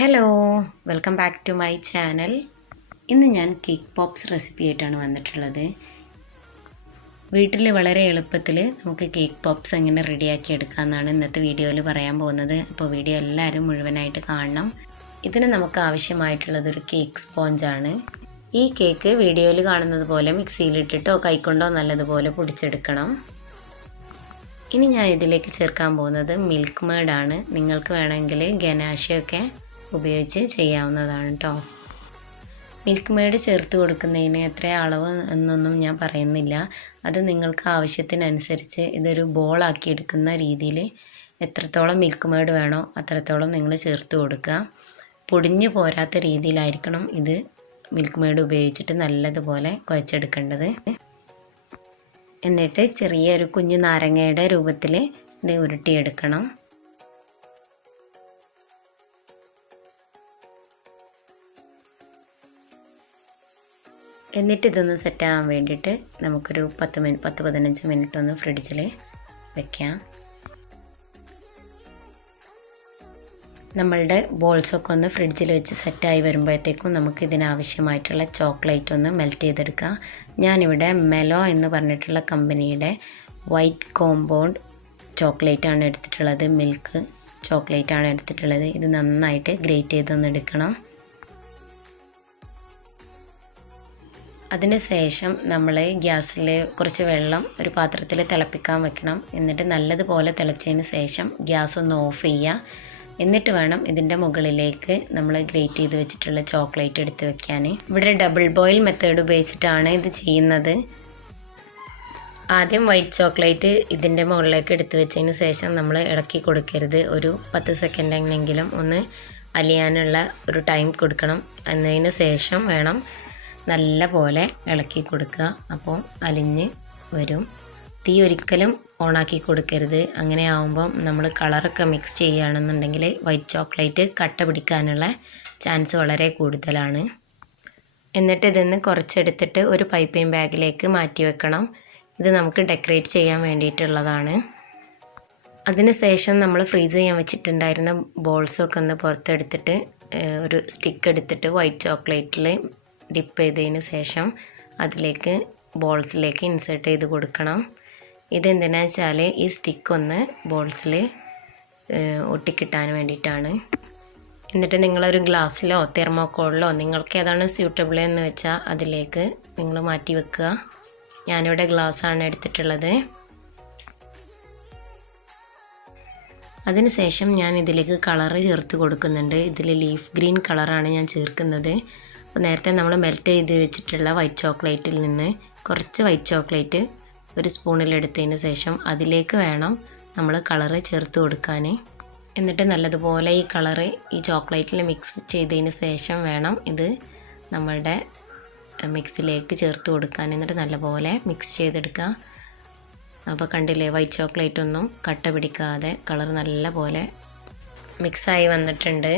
Hello, welcome back to my channel. ഇന്ന് ഞാൻ cake pops recipe ആയിട്ടാണ് വന്നിട്ടുള്ളത്. വീട്ടിൽ വളരെ എളുപ്പത്തിൽ നമുക്ക് കേക്ക് പോപ്സ് എങ്ങനെ റെഡിയാക്കി എടുക്കാമെന്നാണ് ഇന്നത്തെ വീഡിയോയിൽ പറയാൻ പോകുന്നത്. അപ്പോൾ വീഡിയോ എല്ലാവരും മുഴുവനായിട്ട് കാണണം. ഇതിന് നമുക്ക് ആവശ്യമായിട്ടുള്ളത് ഒരു കേക്ക് സ്പോഞ്ചാണ്. ഈ കേക്ക് വീഡിയോയിൽ കാണുന്നത് പോലെ മിക്സിയിലിട്ടിട്ടോ കൈക്കൊണ്ടോ നല്ലതുപോലെ പൊടിച്ചെടുക്കണം. ഇനി ഞാൻ ഇതിലേക്ക് ചേർക്കാൻ പോകുന്നത് മിൽക്ക് മേഡാണ്. നിങ്ങൾക്ക് വേണമെങ്കിൽ ഗനാശയൊക്കെ ഉപയോഗിച്ച് ചെയ്യാവുന്നതാണ് കേട്ടോ. മിൽക്ക് മേഡ് ചേർത്ത് കൊടുക്കുന്നതിന് എത്ര അളവ് എന്നൊന്നും ഞാൻ പറയുന്നില്ല. അത് നിങ്ങൾക്ക് ആവശ്യത്തിനനുസരിച്ച് ഇതൊരു ബോളാക്കി എടുക്കുന്ന രീതിയിൽ എത്രത്തോളം മിൽക്ക് മേഡ് വേണോ അത്രത്തോളം നിങ്ങൾ ചേർത്ത് കൊടുക്കുക. പൊടിഞ്ഞു പോരാത്ത രീതിയിലായിരിക്കണം ഇത് മിൽക്ക് മേഡ് ഉപയോഗിച്ചിട്ട് നല്ലതുപോലെ കുഴച്ചെടുക്കേണ്ടത്. എന്നിട്ട് ചെറിയൊരു കുഞ്ഞു നാരങ്ങയുടെ രൂപത്തിൽ ഇത് ഉരുട്ടിയെടുക്കണം. എന്നിട്ട് ഇതൊന്ന് സെറ്റാകാൻ വേണ്ടിയിട്ട് നമുക്കൊരു 10-15 മിനിറ്റ് ഒന്ന് ഫ്രിഡ്ജിൽ വെക്കാം. നമ്മളുടെ ബോൾസൊക്കെ ഒന്ന് ഫ്രിഡ്ജിൽ വെച്ച് സെറ്റായി വരുമ്പോഴത്തേക്കും നമുക്ക് ഇതിനാവശ്യമായിട്ടുള്ള ചോക്ലേറ്റ് ഒന്ന് മെൽറ്റ് ചെയ്തെടുക്കാം. ഞാനിവിടെ മെലോ എന്ന് പറഞ്ഞിട്ടുള്ള കമ്പനിയുടെ വൈറ്റ് കോമ്പൗണ്ട് ചോക്ലേറ്റാണ് എടുത്തിട്ടുള്ളത്. മിൽക്ക് ചോക്ലേറ്റാണ് എടുത്തിട്ടുള്ളത്. ഇത് നന്നായിട്ട് ഗ്രേറ്റ് ചെയ്തൊന്ന് എടുക്കണം. അതിന് ശേഷം നമ്മൾ ഗ്യാസിൽ കുറച്ച് വെള്ളം ഒരു പാത്രത്തിൽ തിളപ്പിക്കാൻ വെക്കണം. എന്നിട്ട് നല്ലതുപോലെ തിളച്ചതിന് ശേഷം ഗ്യാസ് ഒന്ന് ഓഫ് ചെയ്യുക. എന്നിട്ട് വേണം ഇതിൻ്റെ മുകളിലേക്ക് നമ്മൾ ഗ്രേറ്റ് ചെയ്ത് വെച്ചിട്ടുള്ള ചോക്ലേറ്റ് എടുത്ത് വെക്കാൻ. ഇവിടെ ഡബിൾ ബോയിൽ മെത്തേഡ് ഉപയോഗിച്ചിട്ടാണ് ഇത് ചെയ്യുന്നത്. ആദ്യം വൈറ്റ് ചോക്ലേറ്റ് ഇതിൻ്റെ മുകളിലേക്ക് എടുത്ത് വെച്ചതിന് ശേഷം നമ്മൾ ഇളക്കി കൊടുക്കരുത്. ഒരു 10 സെക്കൻഡെങ്കിലും ഒന്ന് അലിയാനുള്ള ഒരു ടൈം കൊടുക്കണം. എന്നതിന് ശേഷം വേണം നല്ല പോലെ ഇളക്കി കൊടുക്കുക. അപ്പോൾ അലിഞ്ഞ് വരും. തീ ഒരിക്കലും ഓണാക്കി കൊടുക്കരുത്. അങ്ങനെ ആകുമ്പം നമ്മൾ കളറൊക്കെ മിക്സ് ചെയ്യുകയാണെന്നുണ്ടെങ്കിൽ വൈറ്റ് ചോക്ലേറ്റ് കട്ട പിടിക്കാനുള്ള ചാൻസ് വളരെ കൂടുതലാണ്. എന്നിട്ട് ഇതിന്ന് കുറച്ചെടുത്തിട്ട് ഒരു പൈപ്പിംഗ് ബാഗിലേക്ക് മാറ്റി വെക്കണം. ഇത് നമുക്ക് ഡെക്കറേറ്റ് ചെയ്യാൻ വേണ്ടിയിട്ടുള്ളതാണ്. അതിന് ശേഷം നമ്മൾ ഫ്രീസ് ചെയ്യാൻ വെച്ചിട്ടുണ്ടായിരുന്ന ബോൾസൊക്കെ ഒന്ന് പുറത്തെടുത്തിട്ട് ഒരു സ്റ്റിക്ക് എടുത്തിട്ട് വൈറ്റ് ചോക്ലേറ്റിൽ ഡിപ്പ് ചെയ്തതിന് ശേഷം അതിലേക്ക് ബോൾസിലേക്ക് ഇൻസേർട്ട് ചെയ്ത് കൊടുക്കണം. ഇതെന്തിനാ വെച്ചാൽ ഈ സ്റ്റിക്ക് ഒന്ന് ബോൾസിൽ ഒട്ടിക്കിട്ടാൻ വേണ്ടിയിട്ടാണ്. എന്നിട്ട് നിങ്ങളൊരു ഗ്ലാസ്സിലോ തെർമോക്കോളിലോ നിങ്ങൾക്ക് ഏതാണ് സ്യൂട്ടബിൾ എന്ന് വെച്ചാൽ അതിലേക്ക് നിങ്ങൾ മാറ്റി വെക്കുക. ഞാനിവിടെ ഗ്ലാസ്സാണ് എടുത്തിട്ടുള്ളത്. അതിന് ശേഷം ഞാൻ ഇതിലേക്ക് കളറ് ചേർത്ത് കൊടുക്കുന്നുണ്ട്. ഇതിൽ ലീഫ് ഗ്രീൻ കളറാണ് ഞാൻ ചേർക്കുന്നത്. അപ്പോൾ നേരത്തെ നമ്മൾ മെൽറ്റ് ചെയ്ത് വെച്ചിട്ടുള്ള വൈറ്റ് ചോക്ലേറ്റിൽ നിന്ന് കുറച്ച് വൈറ്റ് ചോക്ലേറ്റ് ഒരു സ്പൂണിലെടുത്തതിന് ശേഷം അതിലേക്ക് വേണം നമ്മൾ കളറ് ചേർത്ത് കൊടുക്കാൻ. എന്നിട്ട് നല്ലതുപോലെ ഈ കളറ് ഈ ചോക്ലേറ്റിൽ മിക്സ് ചെയ്തതിന് ശേഷം വേണം ഇത് നമ്മളുടെ മിക്സിലേക്ക് ചേർത്ത് കൊടുക്കാൻ. എന്നിട്ട് നല്ലപോലെ മിക്സ് ചെയ്തെടുക്കുക. അപ്പോൾ കണ്ടില്ലേ, വൈറ്റ് ചോക്ലേറ്റ് ഒന്നും കട്ട പിടിക്കാതെ കളർ നല്ലപോലെ മിക്സായി വന്നിട്ടുണ്ട്.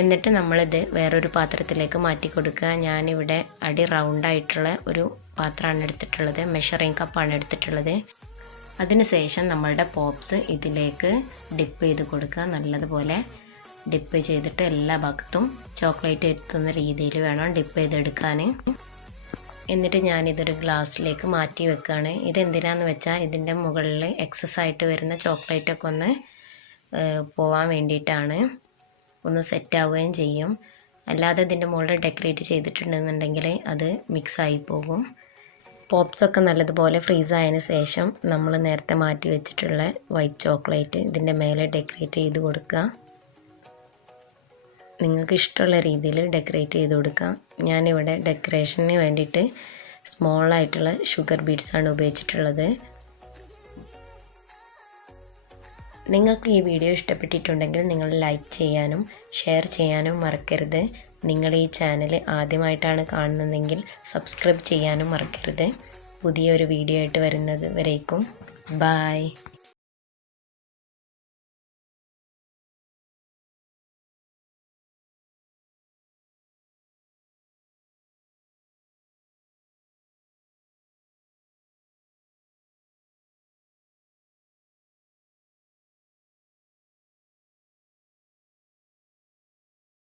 എന്നിട്ട് നമ്മളിത് വേറൊരു പാത്രത്തിലേക്ക് മാറ്റി കൊടുക്കുക. ഞാനിവിടെ അടി റൗണ്ടായിട്ടുള്ള ഒരു പാത്രമാണ് എടുത്തിട്ടുള്ളത്. മെഷറിങ് കപ്പാണ് എടുത്തിട്ടുള്ളത്. അതിന് ശേഷം നമ്മളുടെ പോപ്സ് ഇതിലേക്ക് ഡിപ്പ് ചെയ്ത് കൊടുക്കുക. നല്ലതുപോലെ ഡിപ്പ് ചെയ്തിട്ട് എല്ലാ ഭാഗത്തും ചോക്ലേറ്റ് എത്തുന്ന രീതിയിൽ വേണം ഡിപ്പ് ചെയ്തെടുക്കാൻ. എന്നിട്ട് ഞാനിതൊരു ഗ്ലാസ്സിലേക്ക് മാറ്റി വെക്കുകയാണ്. ഇതെന്തിനാന്ന് വെച്ചാൽ ഇതിൻ്റെ മുകളിൽ എക്സസ് ആയിട്ട് വരുന്ന ചോക്ലേറ്റൊക്കെ ഒന്ന് പോവാൻ വേണ്ടിയിട്ടാണ്. ഒന്ന് സെറ്റ് ആവുകയും ചെയ്യും. അല്ലാതെ ഇതിൻ്റെ മുകളിൽ ഡെക്കറേറ്റ് ചെയ്തിട്ടുണ്ടെന്നുണ്ടെങ്കിൽ അത് മിക്സായി പോകും. പോപ്സൊക്കെ നല്ലതുപോലെ ഫ്രീസ് ആയതിന് ശേഷം നമ്മൾ നേരത്തെ മാറ്റി വെച്ചിട്ടുള്ള വൈറ്റ് ചോക്ലേറ്റ് ഇതിൻ്റെ മേലെ ഡെക്കറേറ്റ് ചെയ്ത് കൊടുക്കുക. നിങ്ങൾക്ക് ഇഷ്ടമുള്ള രീതിയിൽ ഡെക്കറേറ്റ് ചെയ്ത് കൊടുക്കുക. ഞാനിവിടെ ഡെക്കറേഷന് വേണ്ടിയിട്ട് സ്മോളായിട്ടുള്ള ഷുഗർ ബീഡ്സാണ് ഉപയോഗിച്ചിട്ടുള്ളത്. നിങ്ങൾക്ക് ഈ വീഡിയോ ഇഷ്ടപ്പെട്ടിട്ടുണ്ടെങ്കിൽ നിങ്ങൾ ലൈക്ക് ചെയ്യാനും ഷെയർ ചെയ്യാനും മറക്കരുത്. നിങ്ങൾ ഈ ചാനൽ ആദ്യമായിട്ടാണ് കാണുന്നതെങ്കിൽ സബ്സ്ക്രൈബ് ചെയ്യാനും മറക്കരുത്. പുതിയൊരു വീഡിയോ ആയിട്ട് വരുന്നത് വരേക്കും ബൈ.